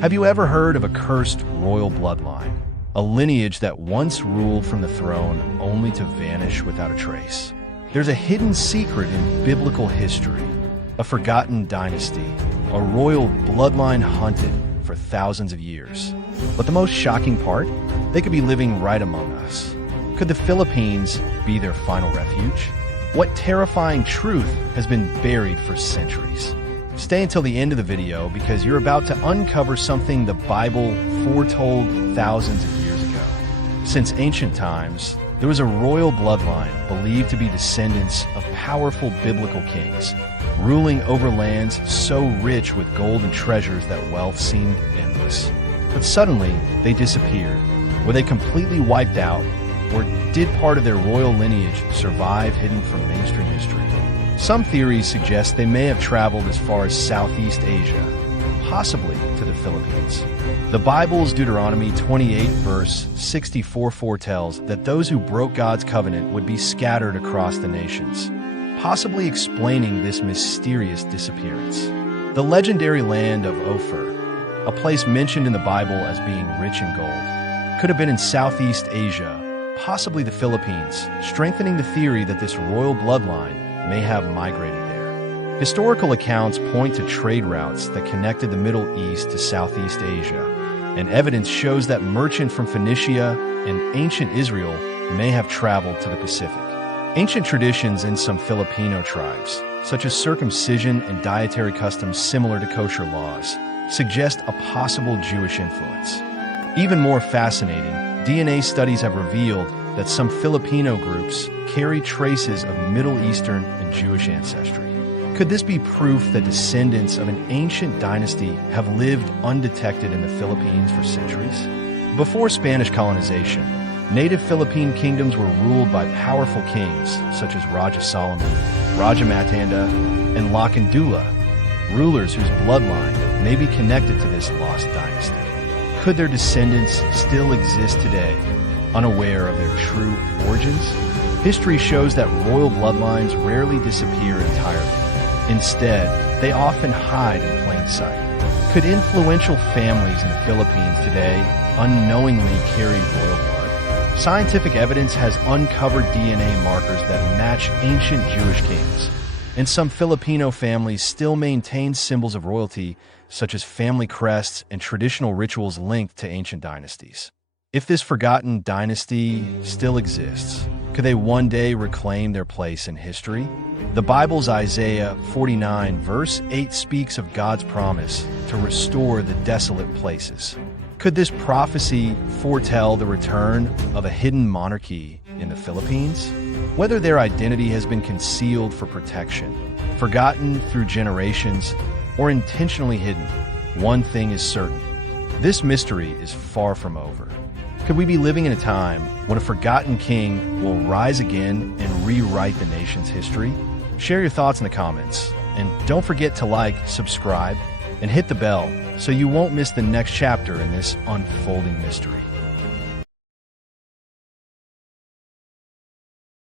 Have you ever heard of a cursed royal bloodline? A lineage that once ruled from the throne only to vanish without a trace. There's a hidden secret in biblical history, a forgotten dynasty, a royal bloodline hunted for thousands of years. But the most shocking part? They could be living right among us. Could the Philippines be their final refuge? What terrifying truth has been buried for centuries? Stay until the end of the video because you're about to uncover something the Bible foretold thousands of years ago. Since ancient times, there was a royal bloodline believed to be descendants of powerful biblical kings, ruling over lands so rich with gold and treasures that wealth seemed endless. But suddenly, they disappeared. Were they completely wiped out, or did part of their royal lineage survive hidden from mainstream history? Some theories suggest they may have traveled as far as Southeast Asia, possibly to the Philippines. The Bible's Deuteronomy 28 verse 64 foretells that those who broke God's covenant would be scattered across the nations, possibly explaining this mysterious disappearance. The legendary land of Ophir, a place mentioned in the Bible as being rich in gold, could have been in Southeast Asia, possibly the Philippines, strengthening the theory that this royal bloodline may have migrated there. Historical accounts point to trade routes that connected the Middle East to Southeast Asia, and evidence shows that merchants from Phoenicia and ancient Israel may have traveled to the Pacific. Ancient traditions in some Filipino tribes, such as circumcision and dietary customs similar to kosher laws, suggest a possible Jewish influence. Even more fascinating, DNA studies have revealed that some Filipino groups carry traces of Middle Eastern and Jewish ancestry. Could this be proof that descendants of an ancient dynasty have lived undetected in the Philippines for centuries? Before Spanish colonization, native Philippine kingdoms were ruled by powerful kings such as Raja Solomon, Raja Matanda, and Lakandula, rulers whose bloodline may be connected to this lost dynasty. Could their descendants still exist today, unaware of their true origins? History shows that royal bloodlines rarely disappear entirely. Instead, they often hide in plain sight. Could influential families in the Philippines today unknowingly carry royal blood? Scientific evidence has uncovered DNA markers that match ancient Jewish kings, and some Filipino families still maintain symbols of royalty, such as family crests and traditional rituals linked to ancient dynasties. If this forgotten dynasty still exists, could they one day reclaim their place in history? The Bible's Isaiah 49 verse 8 speaks of God's promise to restore the desolate places. Could this prophecy foretell the return of a hidden monarchy in the Philippines? Whether their identity has been concealed for protection, forgotten through generations, or intentionally hidden, one thing is certain: this mystery is far from over. Could we be living in a time when a forgotten king will rise again and rewrite the nation's history? Share your thoughts in the comments, and don't forget to like, subscribe, and hit the bell so you won't miss the next chapter in this unfolding mystery.